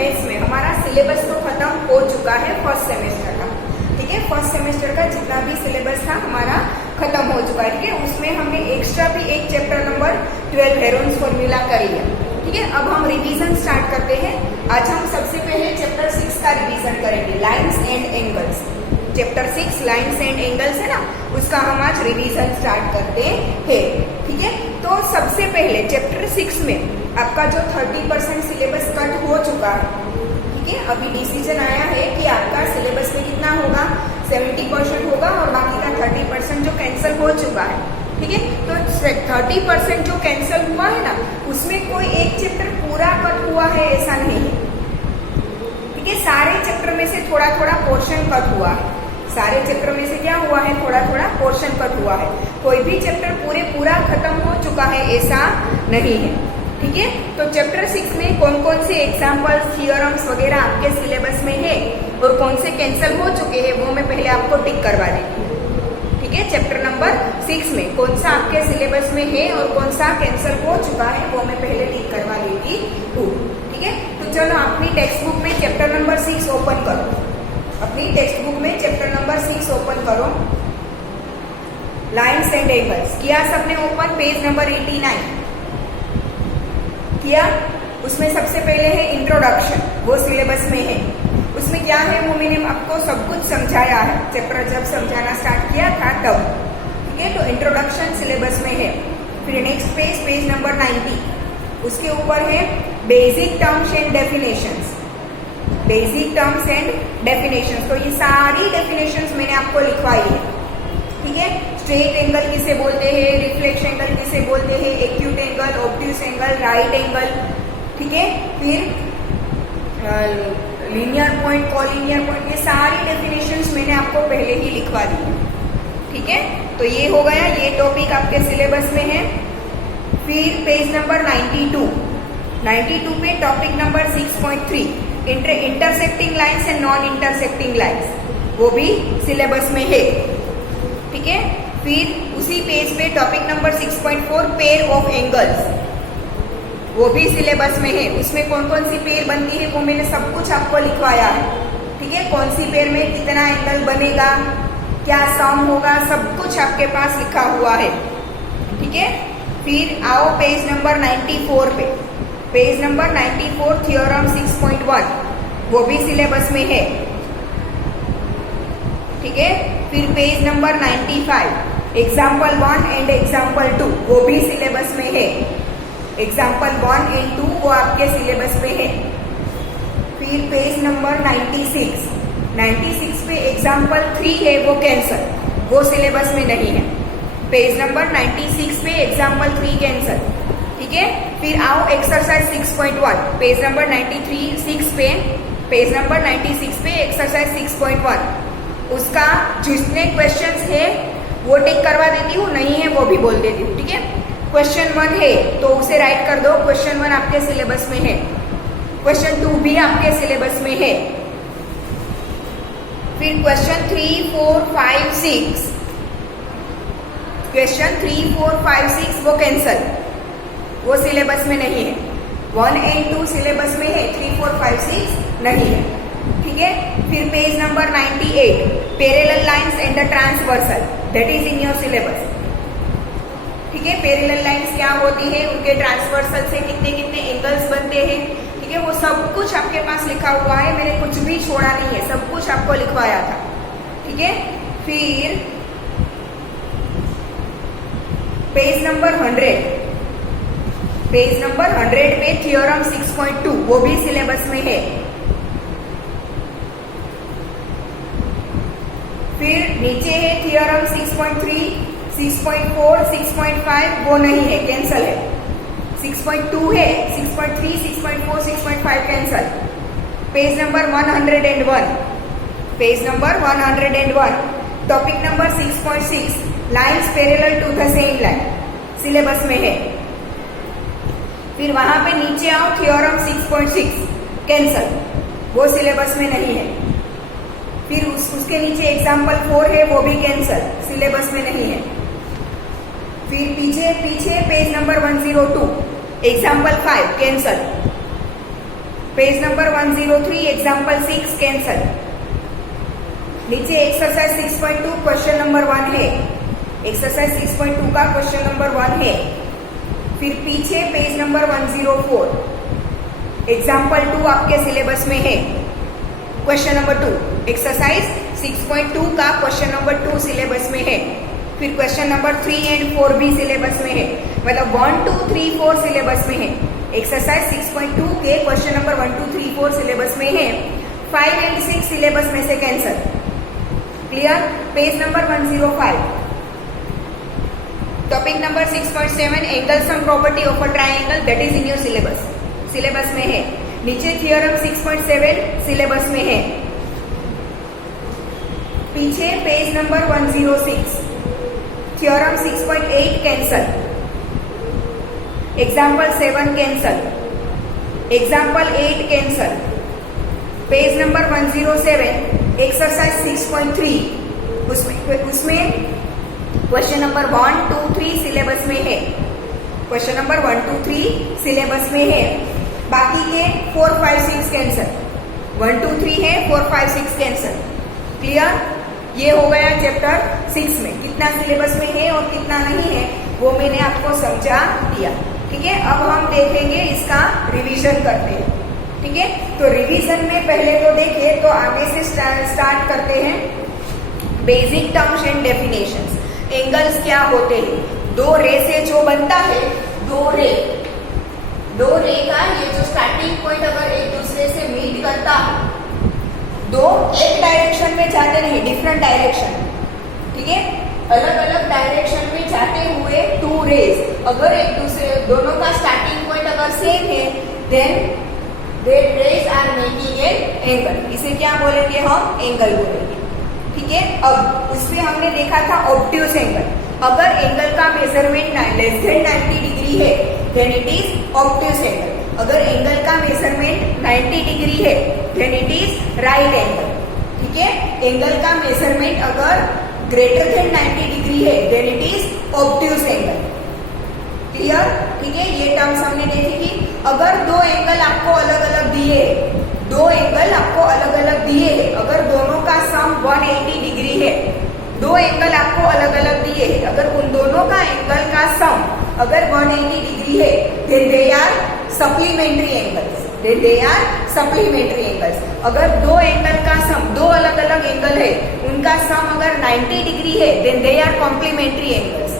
Maths में हमारा syllabus तो खत्म हो चुका है फर्स्ट सेमेस्टर का। ठीक है, फर्स्ट सेमेस्टर का जितना भी सिलेबस था हमारा खत्म हो चुका है। ठीक है, उसमें हमने एक्स्ट्रा भी एक चैप्टर नंबर 12 हेरोन्स फॉर्मूला करी है। ठीक है, अब हम रिवीजन स्टार्ट करते हैं। आज हम सबसे पहले चैप्टर 6 का रिवीजन करेंगे, lines and angles. Chapter 6 lines and angles है ना, उसका हम आज रिवीजन स्टार्ट करते हैं। ठीक है, तो सबसे पहले चैप्टर 6 में आपका जो 30% सिलेबस कट हो चुका है। ठीक है, अभी डिसीजन आया है कि आपका सिलेबस में कितना होगा, 70% होगा और बाकी का 30% जो कैंसिल हो चुका है। ठीक है, तो 30% जो कैंसिल हुआ है ना, उसमें कोई एक चैप्टर पूरा कट हुआ है ऐसा नहीं है। ठीक है, सारे चैप्टर में से थोड़ा थोड़ा पोर्शन कट हुआ है। सारे चैप्टर में से क्या हुआ है, थोड़ा थोड़ा पोर्शन कट हुआ है। कोई भी चैप्टर पूरा खत्म हो चुका है ऐसा नहीं है। ठीक है, तो चैप्टर 6 में कौन कौन से एग्जाम्पल्स, थियोरम्स वगैरह आपके सिलेबस में है और कौन से कैंसिल हो चुके हैं वो मैं पहले आपको टिक करवा देती हूँ। ठीक है, चैप्टर नंबर 6 में कौन सा आपके सिलेबस में है और कौन सा कैंसिल हो चुका है वो मैं पहले टिक करवा देती हूँ। ठीक है, तो चलो अपनी टेक्स्ट बुक में चैप्टर नंबर 6 ओपन करो। अपनी टेक्स्ट बुक में चैप्टर नंबर 6 ओपन करो, लाइन्स एंड एंगल्स। किया सबने ओपन? पेज नंबर 89 किया। उसमें सबसे पहले है इंट्रोडक्शन, वो सिलेबस में है। उसमें क्या है वो मैंने आपको सब कुछ समझाया है, चैप्टर जब समझाना स्टार्ट किया था तब। ठीक है, तो इंट्रोडक्शन सिलेबस में है। फिर नेक्स्ट पेज, पेज नंबर 90, उसके ऊपर है basic terms and definitions. Basic terms and definitions, तो ये सारी डेफिनेशंस मैंने आपको लिखवाई है। ठीक है, स्ट्रेट एंगल किसे बोलते हैं, रिफ्लेक्स एंगल किसे बोलते हैं, acute angle, obtuse angle, right angle. ठीक है, फिर लीनियर पॉइंट, कॉलिनियर पॉइंट, ये सारी डेफिनेशंस मैंने आपको पहले ही लिखवा दी है। ठीक है, तो ये हो गया, ये टॉपिक आपके सिलेबस में है। फिर पेज नंबर 92 पे topic number 6.3 intersecting lines and non intersecting lines, वो भी सिलेबस में है। ठीक है, फिर उसी पेज पे topic number 6.4 pair of angles, वो भी सिलेबस में है। उसमें कौन कौन सी पेयर बनती है वो मैंने सब कुछ आपको लिखवाया है। ठीक है, कौन सी पेयर में कितना एंगल बनेगा, क्या सम होगा, सब कुछ आपके पास लिखा हुआ है। ठीक है, फिर आओ पेज नंबर 94 पे। पेज नंबर 94 थ्योरम 6.1, वो भी सिलेबस में है। ठीक है, फिर page number 95 example 1 and example 2, वो भी सिलेबस में है। एग्जाम्पल 1 एंड 2 वो आपके सिलेबस में है। फिर पेज नंबर 96 पे एग्जाम्पल 3 है वो कैंसल, वो सिलेबस में नहीं है। पेज नंबर 96 पे एग्जाम्पल 3 कैंसल। ठीक है, फिर आओ एक्सरसाइज 6.1 पेज नंबर 6 पे, पेज नंबर 96 पे एक्सरसाइज 6.1, उसका जितने क्वेश्चंस है वो टिक करवा देती हूँ, नहीं है वो भी बोल देती हूँ। ठीक है, क्वेश्चन 1 है तो उसे राइट कर दो, क्वेश्चन 1 आपके सिलेबस में है। क्वेश्चन 2 भी आपके सिलेबस में है। फिर क्वेश्चन 3, 4, 5, 6, क्वेश्चन 3, 4, 5, 6 वो कैंसल, वो सिलेबस में नहीं है। 1 एंड 2 सिलेबस में है, 3, 4, 5, 6 नहीं है। ठीक है, फिर page number 98 parallel lines and the transversal, that is in your syllabus. ठीक है, पैरेलल लाइंस क्या होती है, उनके ट्रांसवर्सल से कितने कितने एंगल्स बनते हैं। ठीक है, वो सब कुछ आपके पास लिखा हुआ है, मैंने कुछ भी छोड़ा नहीं है, सब कुछ आपको लिखवाया था। ठीक है, फिर पेज नंबर 100 पे थ्योरम 6.2 वो भी सिलेबस में है। फिर नीचे है थ्योरम 6.3, 6.4, 6.5 वो नहीं है, कैंसल है। 6.2 है, 6.3, 6.4, 6.5 cancel. Page number 101, page number 101 topic number 6.6 lines parallel to the same line, syllabus में है। फिर वहां पे नीचे आओ, थ्योरम 6.6 कैंसल, वो सिलेबस में नहीं है। फिर उसके नीचे एग्जाम्पल 4 है, वो भी कैंसल, सिलेबस में नहीं है। फिर पीछे page number 102 example 5 cancel, page number 103 example 6 cancel. नीचे एक्सरसाइज 6.2 क्वेश्चन नंबर 1 है, एक्सरसाइज 6.2 का क्वेश्चन नंबर 1 है। फिर पीछे पेज नंबर 104 एग्जाम्पल 2 आपके सिलेबस में है, क्वेश्चन नंबर 2 एक्सरसाइज 6.2 का क्वेश्चन नंबर 2 सिलेबस में है। फिर क्वेश्चन नंबर 3 एंड 4 भी सिलेबस में है, मतलब 1, 2, 3, 4 सिलेबस में है। एक्सरसाइज 6.2 के क्वेश्चन नंबर 1, 2, 3, 4 सिलेबस में है। 5 एंड 6 सिलेबस में से cancel. Clear? Page number 105 topic number 6.7 angle sum property of a triangle that is in your syllabus में है। नीचे थियोरम 6.7 सिलेबस में है। पीछे page number 106 theorem 6.8 cancel, example 7 cancel, example 8 cancel. Page number 107 exercise 6.3 उसमें question number 1, 2, 3 syllabus में है, question number 1, 2, 3 syllabus में है। बाकी के 4, 5, 6 कैंसल, 1, 2, 3 है, 4, 5, 6 कैंसल। क्लियर? ये हो गया चैप्टर 6 में कितना सिलेबस में है और कितना नहीं है वो मैंने आपको समझा दिया। ठीक है, अब हम देखेंगे इसका रिवीजन करते हैं। ठीक है, तो रिवीजन में पहले तो देखिए, तो आगे से स्टार्ट करते हैं basic terms and definitions. Angles क्या होते हैं? दो रे से जो बनता है, दो रे का ये जो स्टार्टिंग पॉइंट अगर एक दूसरे से मीट करता है, दो एक डायरेक्शन में जाते नहीं, डिफरेंट डायरेक्शन, ठीक है, अलग अलग डायरेक्शन में जाते हुए टू रेज अगर एक दूसरे दोनों का स्टार्टिंग पॉइंट अगर सेम है, then they rays are making an angle. इसे क्या बोलेंगे हम? एंगल बोलेंगे। ठीक है, अब उसमें हमने देखा था ऑब्ट्यूज एंगल। अगर एंगल का मेजरमेंट लेस देन 90 डिग्री है, then it is obtuse angle. अगर एंगल का मेजरमेंट 90 डिग्री है, then it is right angle. ठीक है, एंगल का मेजरमेंट अगर ग्रेटर देन 90 डिग्री है, then it is obtuse angle. Clear? ठीक है, ये टर्म्स हमने देखी थी। अगर दो एंगल आपको अलग अलग दिए, दो एंगल आपको अलग अलग दिए है, अगर दोनों का सम 180 डिग्री है, दो एंगल आपको अलग अलग दिए है, अगर उन दोनों का एंगल का सम अगर 180 डिग्री है, then they are supplementary angles, then they are supplementary angles. अगर दो एंगल का सम, दो अलग अलग एंगल है, उनका सम अगर 90 डिग्री है, then they are complementary angles.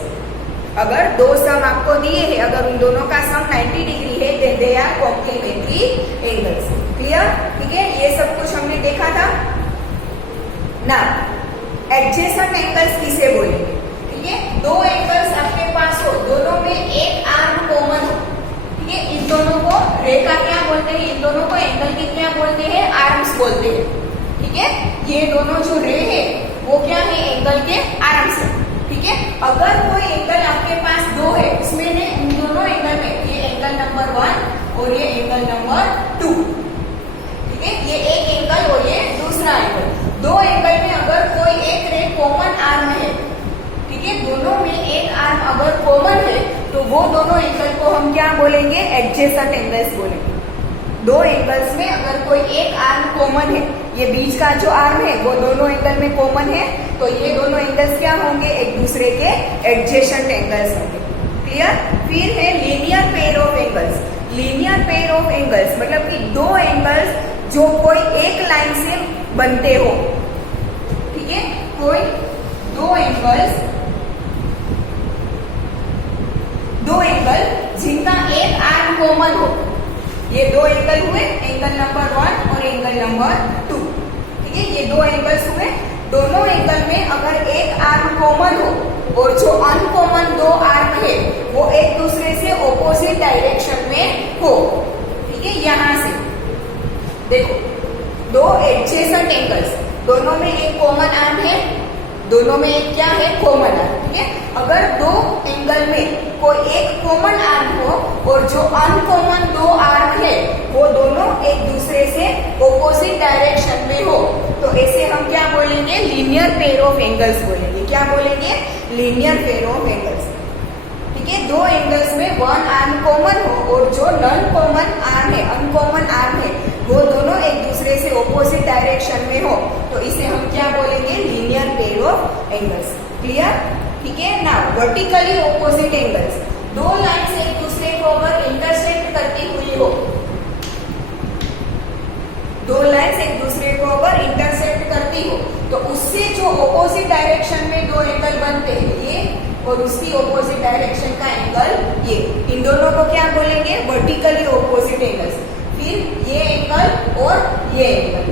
अगर दो सम आपको दिए हैं, अगर उन दोनों का सम 90 डिग्री है, then they are complementary angles. Clear? ठीक है, ये सब कुछ हमने देखा था ना। एडजेसेंट एंगल्स किसे बोलेंगे? ठीक है, दो एंगल्स आपके पास हो, दोनों में एक आर्म कॉमन हो, ठीक है, इन दोनों को रेखा क्या बोलते हैं? इन दोनों को एंगल की क्या बोलते हैं? आर्म्स बोलते हैं। ठीक है, ये दोनों जो रे है वो क्या है? एंगल के आर्म्स है। ठीक है, अगर कोई एंगल आपके पास दो है, इसमें ने इन दोनों एंगल में, ये एंगल नंबर 1 और ये एंगल नंबर 2, ठीक है, ये एक एंगल और ये दूसरा एंगल, दो एंगल में अगर कोई एक रे कॉमन आर्म है, ठीक है, दोनों में एक आर्म अगर कॉमन है, तो वो दोनों एंगल को हम क्या बोलेंगे? एडजेसेंट एंगल्स बोलेंगे। दो एंगल्स में अगर कोई एक आर्म कॉमन है, ये बीच का जो आर्म है वो दोनों एंगल में कॉमन है, तो ये दोनों एंगल्स क्या होंगे? एक दूसरे के एडजेसेंट एंगल्स होंगे। क्लियर? फिर है linear pair of angles. Linear pair of angles मतलब कि दो एंगल्स जो कोई एक लाइन से बनते हो, ठीक है, कोई दो एंगल जिनका एक आर्म कॉमन हो, ये दो एंगल हुए, एंगल नंबर 1 और एंगल नंबर 2, ठीक है, ये दो एंगल्स हुए, दोनों एंगल में अगर एक आर्म कॉमन हो और जो अनकॉमन दो आर्म है वो एक दूसरे से ऑपोजिट डायरेक्शन में हो, ठीक है, यहां से देखो दो एडजेसेंट एंगल्स, दोनों में एक कॉमन आर्म है, दोनों में एक क्या है? Common arm. ठीक है, अगर दो एंगल में कोई एक कॉमन आर्म हो और जो अनकॉमन दो आर्म है वो दोनों एक दूसरे से ऑपोजिट डायरेक्शन में हो, तो ऐसे हम क्या बोलेंगे? लीनियर पेयर ऑफ एंगल्स बोलेंगे। क्या बोलेंगे? Linear pair of angles. ठीक है, दो एंगल्स में वन आर्म कॉमन हो और जो नॉन कॉमन आर्म है, अनकॉमन आर्म है, एंगल्स। क्लियर? ठीक है ना। वर्टिकली ऑपोजिट एंगल्स, दो लाइंस एक दूसरे को अगर इंटरसेक्ट करती हुई हो, दो लाइंस एक दूसरे को अगर इंटरसेक्ट करती हो तो उससे जो ऑपोजिट डायरेक्शन में दो एंगल बनते हैं, ये और उसकी ऑपोजिट डायरेक्शन का एंगल ये, इन दोनों को क्या बोलेंगे? Vertically opposite angles. फिर ये एंगल और ये एंगल,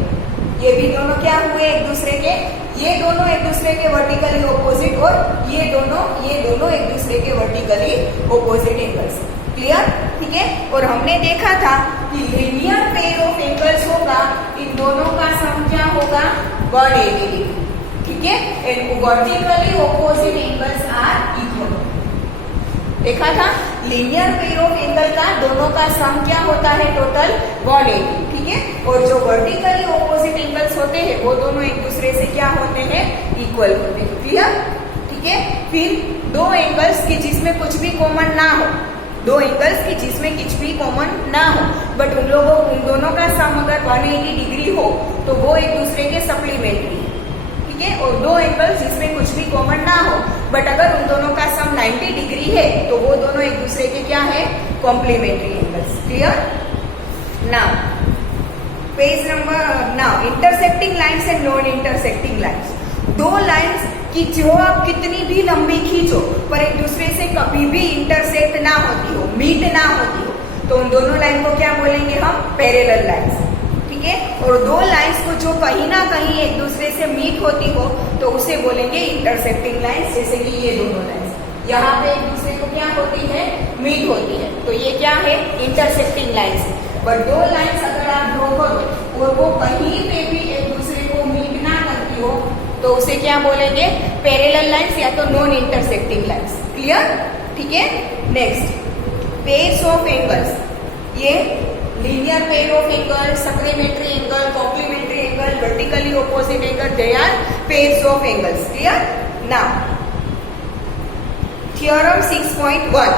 ये भी दोनों क्या हुए एक दूसरे के, ये दोनों एक दूसरे के वर्टिकली ऑपोजिट और ये दोनों एक दूसरे के वर्टिकली ऑपोजिट एंगल्स। क्लियर? ठीक है। और हमने देखा था कि लीनियर पेयर ऑफ एंगल्स होगा, इन दोनों का सम क्या होगा? 180 डिग्री। ठीक है। And vertically opposite angles are equal. देखा था लीनियर पेयर ऑफ एंगल का दोनों का सम क्या होता है? टोटल 180। ठीक है। और जो वर्टिकली ऑपोजिट एंगल्स होते हैं वो दोनों एक दूसरे से क्या होते हैं? इक्वल होते हैं। क्लियर? ठीक है। फिर दो एंगल्स की जिसमें कुछ भी कॉमन ना हो, दो एंगल्स की जिसमें कुछ भी कॉमन ना हो, बट उन दोनों का सम अगर 180 डिग्री हो तो वो एक दूसरे के सप्लीमेंट्री है। ठीक है। और दो एंगल्स जिसमें कुछ भी कॉमन ना हो बट अगर उन दोनों का सम 90 डिग्री है तो वो दोनों एक दूसरे के क्या है? Complementary angles. Clear? Now page number, now intersecting lines and non intersecting lines. दो लाइन्स कि जो आप कितनी भी लंबी खींचो पर एक दूसरे से कभी भी इंटरसेक्ट ना होती हो, मीट ना होती हो, तो उन दोनों लाइन को क्या बोलेंगे हम? Parallel lines. ठीक है। और दो लाइन्स को जो कहीं ना कहीं एक दूसरे से मीट होती हो तो उसे बोलेंगे इंटरसेक्टिंग लाइन्स। जैसे कि ये दोनों लाइन्स यहाँ पे एक दूसरे को क्या होती है? मीट होती है, तो ये क्या है? इंटरसेक्टिंग लाइन्स है। बट दो लाइन्स अगर आप ड्रॉ करो और वो कहीं पे भी एक दूसरे को मीट ना करती हो तो उसे क्या बोलेंगे? पैरेलल लाइन्स या तो नॉन इंटरसेक्टिंग लाइन्स। क्लियर? ठीक है। Next, pairs of angles. ये linear pair of angle, supplementary angle, complementary angle, vertically opposite angle, they are pairs of angles. Clear? Now theorem 6.1।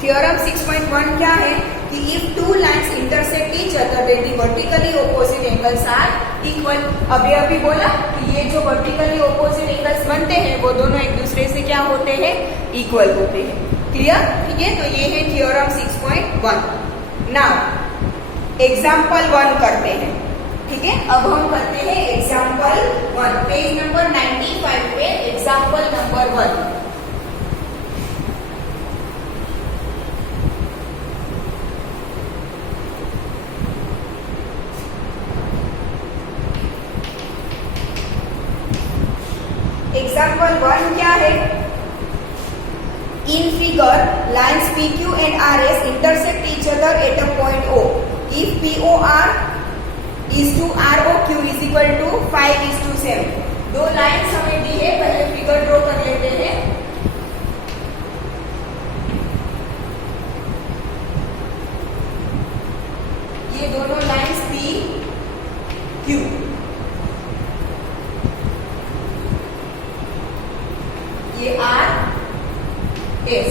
Theorem 6.1 क्या है कि if two lines intersect each other then the vertically opposite angles are equal. अभी बोला कि ये जो vertically opposite angles बनते हैं वो दोनों एक दूसरे से क्या होते हैं? इक्वल होते हैं। क्लियर? ठीक है। तो ये है थ्योरम 6.1। नाउ एग्जाम्पल 1 करते हैं। ठीक है। अब हम करते हैं एग्जाम्पल 1, पेज नंबर 95 पे एग्जाम्पल नंबर 1। एग्जाम्पल 1 क्या है? In figure lines PQ and RS intersect each other at a point O। If POR is to ROQ is equal to 5:7। दो लाइन्स हमें दी है, पहले फिगर ड्रॉ कर लेते हैं। ये दोनों लाइन्स PQ, ये RS।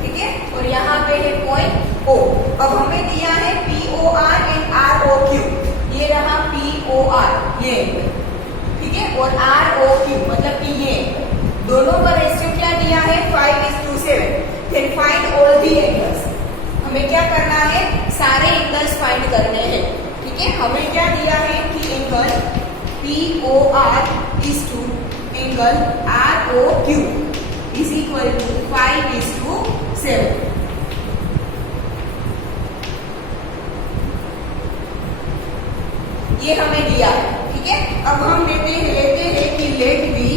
ठीक है। और यहाँ पे है पॉइंट O। अब हमें दिया है POR एंड ROQ। ये रहा POR, ये ठीक है, और ROQ मतलब कि ये दोनों का रेशियो क्या दिया है? 5:7। फिर फाइंड ऑल दी एंगल्स। हमें क्या करना है? सारे एंगल्स फाइंड करने हैं। ठीक है। हमें क्या दिया है कि angle POR is to angle ROQ is equal to 5:7। ये हमें दिया है। ठीक है। अब हम लेते हैं कि लेट बी,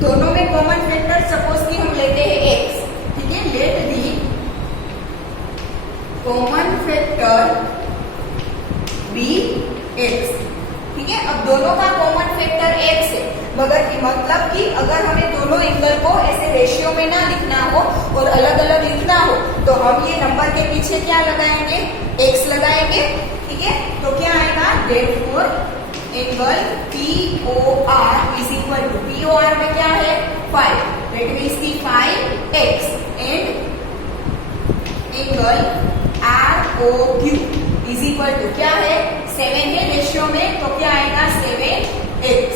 दोनों में कॉमन फैक्टर सपोज कि हम लेते हैं x। ठीक है। Let be common factor be x। ठीक है। अब दोनों का कॉमन फैक्टर x है, मगर मतलब कि अगर हमें दोनों एंगल को ऐसे रेशियो में ना लिखना हो और अलग अलग लिखना हो तो हम ये नंबर के पीछे क्या लगाएंगे? x लगाएंगे। ठीक है। तो क्या आएगा? Therefore angle POR is equal to, POR में क्या है? 5, दैट मीन्स की 5x and angle ROQ is equal to क्या है? 7 है रेशियो में, तो क्या आएगा? 7x।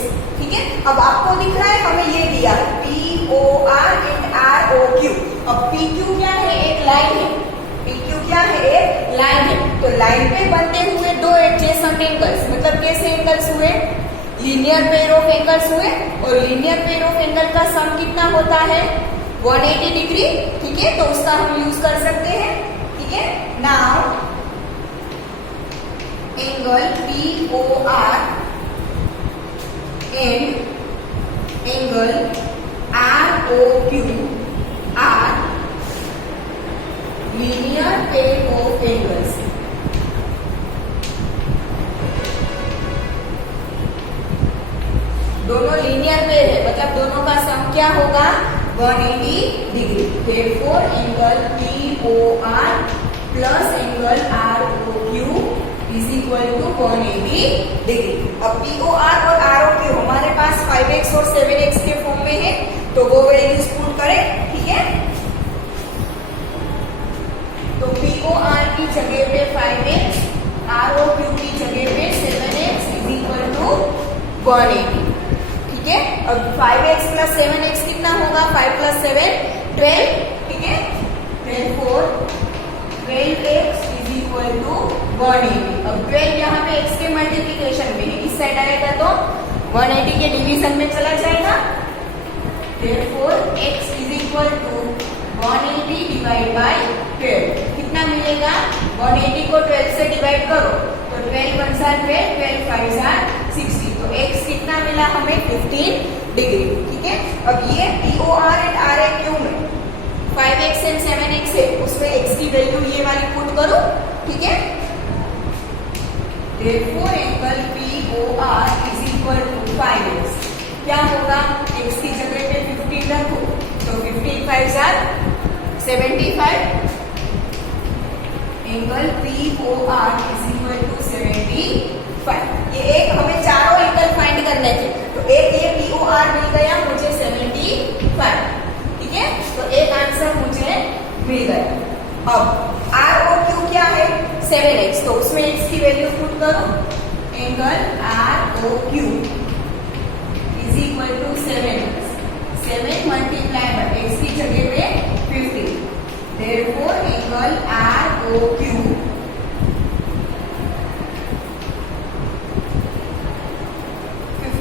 ठीक है। अब आपको दिख रहा है हमें ये दिया POR एंड ROQ। अब PQ क्या है, एक लाइन है, PQ क्या है, एक लाइन है। तो लाइन पे बनते हुए दो एडजेसेंट एंगल्स, मतलब कैसे एंगल्स हुए, लीनियर पेयर ऑफ एंगल्स हुए, और लीनियर पेयर ऑफ एंगल का सम कितना होता है, 180 डिग्री, ठीक है। तो उसका हम यूज कर सकते हैं, ठीक है। Now angle POR and angle ROQ are linear pair of angles. दोनों लीनियर पेयर है, मतलब दोनों का सम क्या होगा, 180 degree. therefore angle POR plus angle ROQ is equal to 180 degree. अब POR और ROQ हमारे पास 5x और 7x के फॉर्म में है, तो वो वैल्यूज पुट करें, ठीक है। तो POR की जगह पे 5x, ROQ की जगह पे 7x इज इक्वल टू 180, ठीक है। अब 5x प्लस 7x कितना होगा, 5 प्लस 7 12, ठीक है। therefore 12x is equal to 180। अब 12 यहाँ पे x के मल्टीप्लीकेशन में है, इस साइड आएगा तो 180 के डिवीजन में चला जाएगा। therefore x is equal to 180 divide by 12, कितना मिलेगा, 180 को 12 से डिवाइड करो तो 12 1 सा 12, 12 5 सा 60, तो x कितना मिला हमें, 15 डिग्री, ठीक है। अब ये POR एंड ROQ में 5x एंड 7x है, उसमें x की वैल्यू ये वाली पुट करो, ठीक है। therefore angle POR is equal to 5x, क्या होगा, x की जगह पे 15 रखो तो 15 5 सा 75, angle POR is equal to 75। ये एक हमें चारों एंगल फाइंड करने थे, तो एक ये POR मिल गया मुझे 75, ठीक है। तो एक आंसर मुझे मिल गया। अब ROQ क्या है, 7x, तो उसमें x की वैल्यू पुट करो, angle ROQ is equal to 7x, 7 multiply by x की जगह पे 50, therefore एंगल ROQ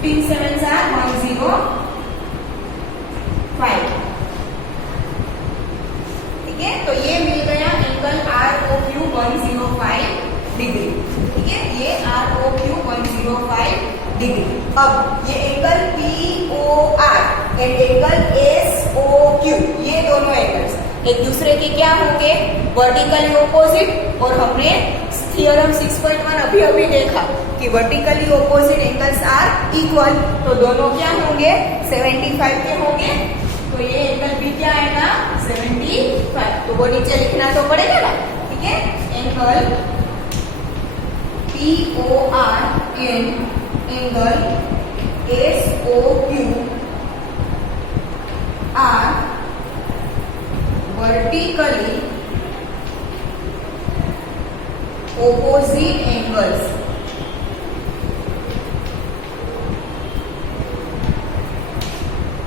15 7 are 105, ठीक है। तो ये मिल गया एंगल ROQ 105 डिग्री, ठीक है। ये ROQ 105 डिग्री। अब ये angle POR and angle SOQ, ये दोनों एंगल्स एक दूसरे के क्या होंगे, वर्टिकली ऑपोजिट। और हमने थ्योरम 6.1 अभी अभी देखा कि vertically opposite angles are equal, तो दोनों क्या होंगे, 75 के होंगे। तो ये एंगल भी क्या आएगा, 75, तो वो नीचे लिखना तो पड़ेगा ना, ठीक है। Angle POR and angle SOQ are vertically opposite angles,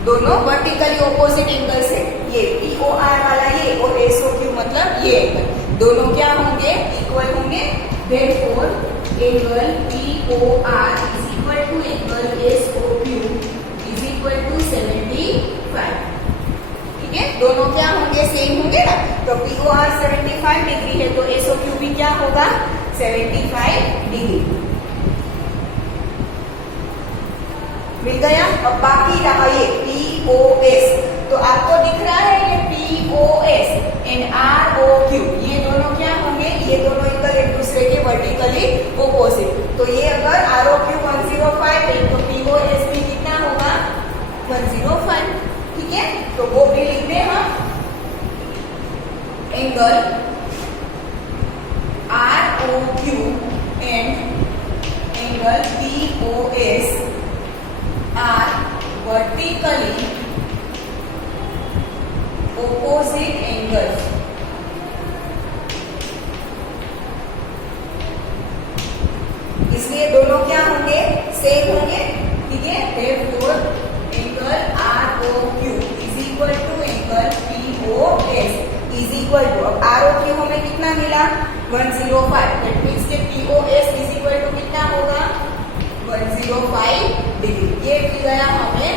दोनों वर्टिकली ऑपोजिट एंगल्स है, ये POR वाला ये और SOQ मतलब ये एंगल, दोनों क्या होंगे, इक्वल होंगे। therefore angle POR is equal to angle SOQ is equal to 75, ठीक है। दोनों क्या होंगे, सेम होंगे ना। तो POR 75 डिग्री है, तो SOQ भी क्या होगा, 75 डिग्री, मिल गया। अब बाकी रहा ये POS, तो आपको दिख रहा है ये POS एंड ROQ, ये दोनों क्या होंगे, ये दोनों एंगल एक दूसरे के वर्टिकली ऑपोजिट। तो ये अगर ROQ 105 है तो POS भी कितना होगा, 105, ठीक है। तो वो भी लिख दें हम, angle ROQ and angle POS are vertically opposite angles, इसलिए दोनों क्या होंगे, सेम होंगे, ठीक ठीक है। therefore angle ROQ is equal to angle POS is equal to, अब ROQ हमें कितना मिला 105, दैट मींस के POS इज इक्वल टू कितना होगा 105 डिग्री। ये मिल गया हमें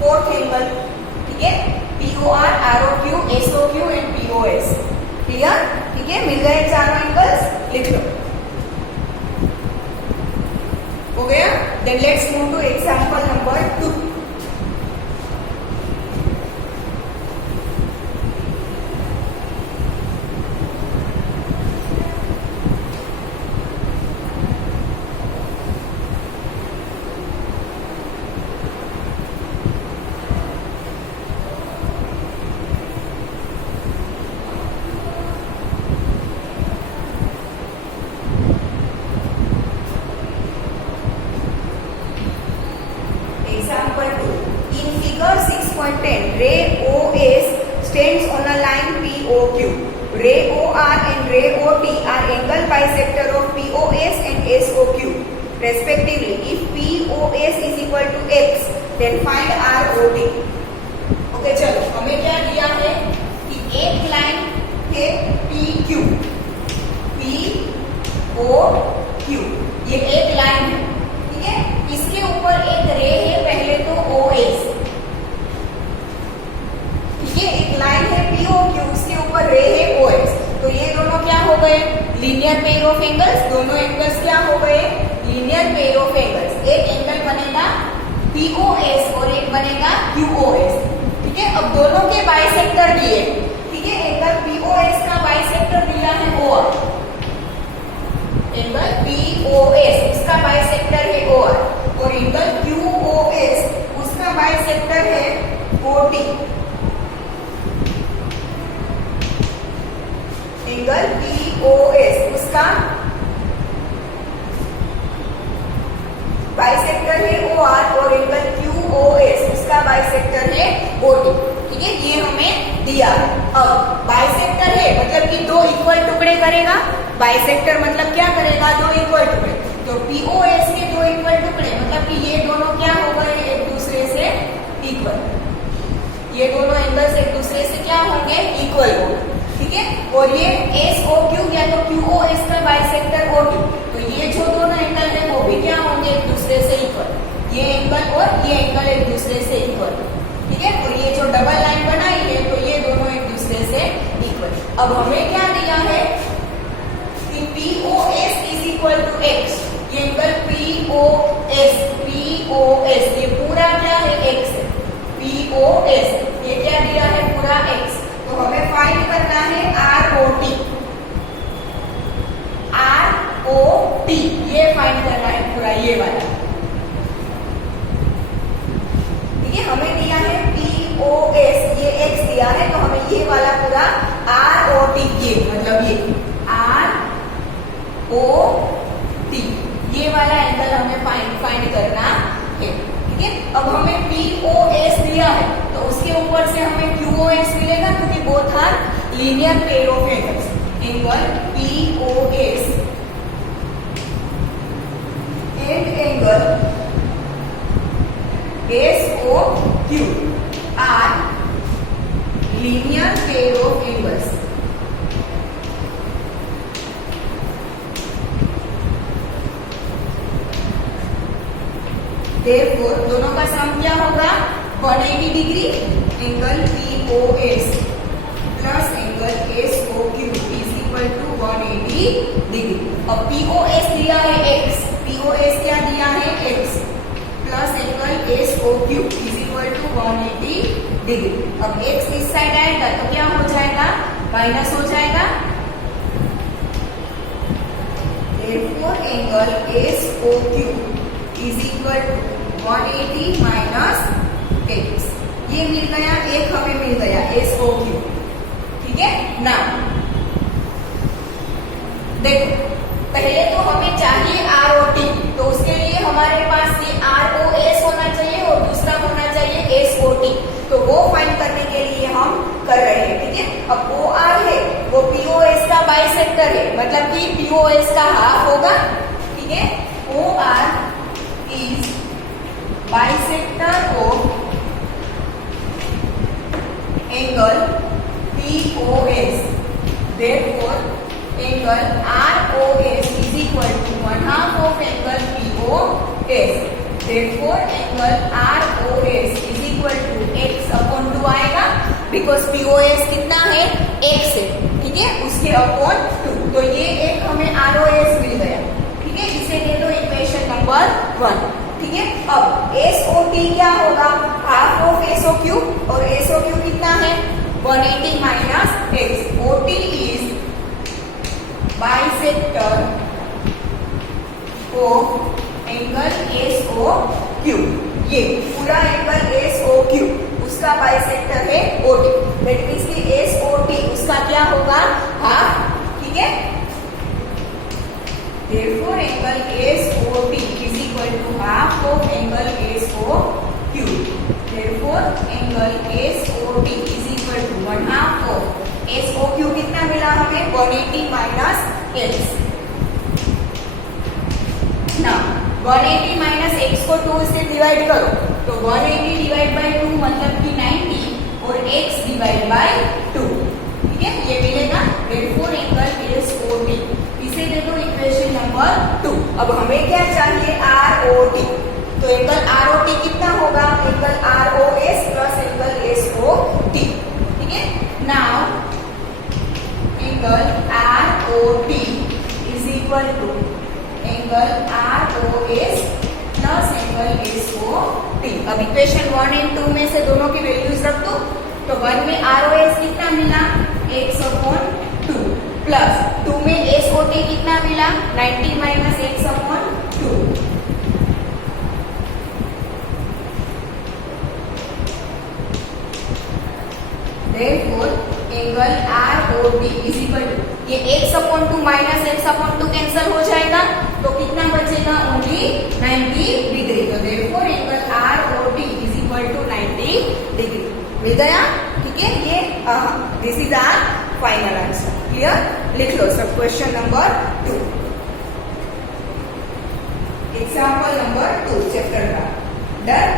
फोर्थ एंगल, ठीक है। POR, ROQ, SOQ and POS, clear, ठीक है। मिल गए चारों एंगल्स, लिख लो, हो गया। Then let's move to example number 2। Example 2. In figure 6.10, ray OS stands on a line POQ. Ray OR and ray OT are angle bisector of POS and SOQ respectively. If POS is equal to X, then find ROT. Okay चलो, हमें क्या दिया है कि एक line है PQ, POQ, ये एक लाइन है, ठीक है। इसके ऊपर एक रे है पहले तो OS, ठीक है। एक लाइन है POQ, उसके ऊपर रे है OS, तो ये दोनों क्या हो गए लीनियर पेयर ऑफ एंगल्स। दोनों एंगल्स क्या हो गए लीनियर पेयर ऑफ एंगल्स। एक एंगल बनेगा POS और एक बनेगा QOS, ठीक है। अब दोनों के बाइसेक्टर दिए, ठीक है। एंगल POS का बाइसेक्टर दिया है OR, एंगल POS उसका बाइसेक्टर है OR, और एंगल QOS उसका बाइसेक्टर है OT। एंगल POS उसका बाइसेक्टर है OR और एंगल QOS उसका बाइसेक्टर है OT, ठीक है। ये हमें दिया। अब बाइसेक्टर है मतलब कि दो इक्वल टुकड़े करेगा। बाइसेक्टर मतलब क्या करेगा दो इक्वल टुकड़े, तो POS के दो इक्वल टुकड़े मतलब कि ये दोनों क्या हो गए एक दूसरे से इक्वल, ये दोनों एंगल्स एक दूसरे से क्या होंगे इक्वल होंगे, ठीक है। और ये SOQ या तो QOS का बाइसेक्टर OT, तो ये जो दोनों एंगल है वो भी क्या होंगे एक दूसरे से इक्वल, ये एंगल और ये एंगल एक दूसरे से इक्वल, ठीक है। और ये जो डबल लाइन बनाई है तो ये दोनों एक दूसरे से इक्वल। अब हमें क्या दिया है कि POS is equal to X, ये एंगल POS ये पूरा क्या है X है, POS ये क्या दिया है पूरा X, तो हमें फाइंड करना है ROT, ये फाइंड करना है पूरा ये वाला, ठीक है। हमें दिया है POS ये X दिया है, तो हमें ये वाला पूरा ROT ये मतलब ये ROT ये वाला एंगल हमें फाइंड करना है, ठीक है। अब हमें POS दिया है तो उसके ऊपर से हमें QOS मिलेगा क्योंकि both are linear pair of angles. Angle POS and angle SOQ are linear pair of angles. Therefore, दोनों का सम क्या होगा 180 degree. Angle POS plus angle SOQ is equal to 180 degree. अब POS दिया है X, POS क्या दिया है X plus angle SOQ is equal to 180 degree. अब X इस साइड आएगा तो क्या हो जाएगा माइनस हो जाएगा। Therefore, एंगल SOQ is equal to 180 minus X। ये मिल गया, एक हमें मिल गया SOQ, ठीक है ना। देखो पहले तो हमें चाहिए ROT, तो उसके लिए हमारे पास ये ROS होना चाहिए और दूसरा होना चाहिए SOT, तो वो फाइंड करने के लिए हम कर रहे हैं, ठीक है। अब OR है वो POS का बाइसेक्टर है, मतलब कि POS का हाफ होगा, ठीक है। OR is therefore angle ROS is equal to x upon 2 आएगा, बिकॉज POS कितना है, x है, ठीक है, उसके अपॉन 2। तो ये एक हमें ROS मिल गया, ठीक है, इसे दे दो इक्वेशन नंबर 1, ठीक है। अब SOT क्या होगा, हाफ ऑफ SOQ, और SOQ कितना है 180 minus x। OT is bisector of angle SOQ, ये पूरा एंगल SOQ उसका बाइसेक्टर है OT, दैट मींस कि SOT उसका क्या होगा, हाफ, ठीक है। therefore angle SOT is equal to half of angle SOQ, therefore angle SOT is equal to 1/2 of SOQ कितना मिला हमें 180 माइनस x। ना 180 माइनस x को 2 से डिवाइड करो, तो 180 डिवाइड बाय 2 मतलब कि 90, और x डिवाइड बाय 2, ठीक है, ये मिलेगा। therefore एंगल SOT, इसे दे दो इक्वेशन नंबर 2। अब हमें क्या चाहिए, ROT, तो एंगल ROT कितना होगा, angle ROS plus angle SOT, ठीक है। Now angle ROT is equal to angle ROS plus angle SOT। अब इक्वेशन 1 और 2 में से दोनों की वैल्यूज रख दो, तो 1 में ROS कितना मिला, x अपॉन 2, प्लस 2 में SOT कितना मिला, 90 minus x upon 2। therefore angle ROT is equal to, ये x upon 2 minus x upon 2 cancel हो जाएगा, तो कितना बचेगा, ओनली 90 डिग्री। तो therefore angle ROT is equal to 90 degree मिल गया, ठीक है। ये this is our final answer, clear. लिख लो सब question number 2, example number 2 chapter का, डन,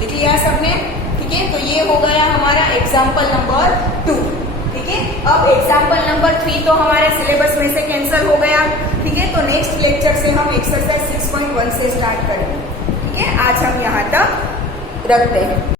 लिख लिया सबने, ठीक है। तो ये हो गया हमारा एग्जाम्पल नंबर 2, ठीक है। अब एग्जाम्पल नंबर 3 तो हमारे सिलेबस में से कैंसिल हो गया, ठीक है। तो नेक्स्ट लेक्चर से हम एक्सरसाइज 6.1 से स्टार्ट करेंगे, ठीक है। आज हम यहाँ तक रखते हैं।